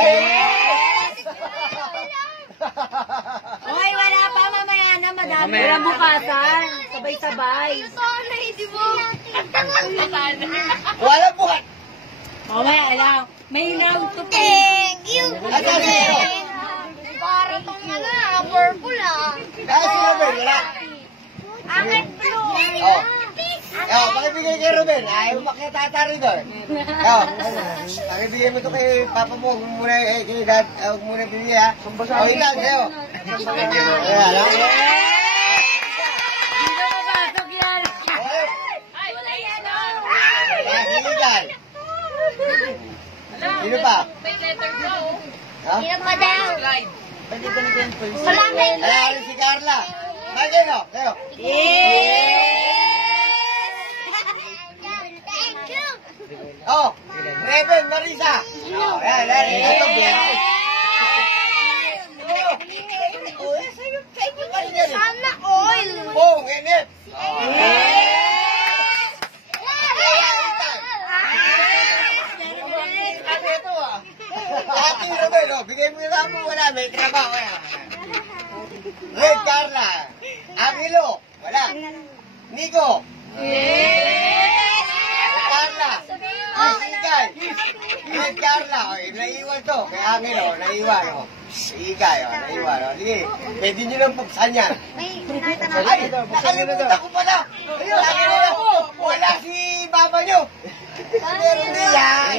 Yes! Okay, wala pa. Mamaya na, madami. Wala bukasan. Sabay-sabay. Wala buhat. Mamaya lang. May round to play. Thank you. Para tong purple Sino Ben? Wala. Akin blue. Oh. Pakibigay kay Ruben. Ayaw makitata rin doon. Pakibigay mo ito kay Papa mo. Huwag muna kay Dad. Huwag muna bigay ha. Okay lang sa'yo. Ayan ha. Hindi mapasok yan. Ay, wala yan. Pakibigay. Sino pa? May letter ko. Sino pa daw? Ayan rin si Carla. Bagay no? Sa'yo. Thank you. Oh, Reven, Marisa. Ayan. Sana all. Bong, Enep. Ate Ruben, bigay mo yung ramo. Wala, may trabaho. Red Carla. Angelo. Wala. Nico. Carla. Isigay. Red Carla. Naiwan to. Kaya Angelo, naiwan. Isigay, naiwan. Sige, pwede nyo lang buksan yan. Ay, nakalimutan ko pala. Wala si Baba nyo. Meron din yan.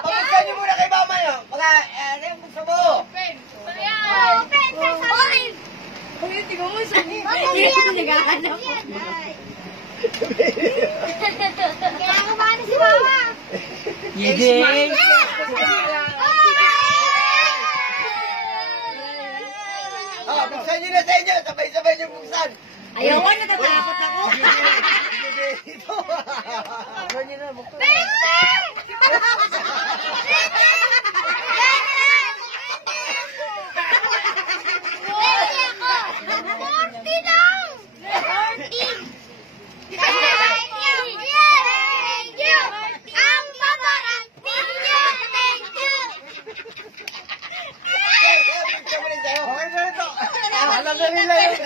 Pagkasan nyo muna kay Mama nyo. Ano yung buksan mo? Naghahanap. Kaya kumana si Mama. Yigay. Buksan nyo na sa inyo. Sabay-sabay nyo buksan. Ayaw ko, natatakot ako. Ito. Buksan nyo na, buksan. Alam na nila yun.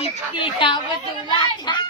50 tapos yung lahat.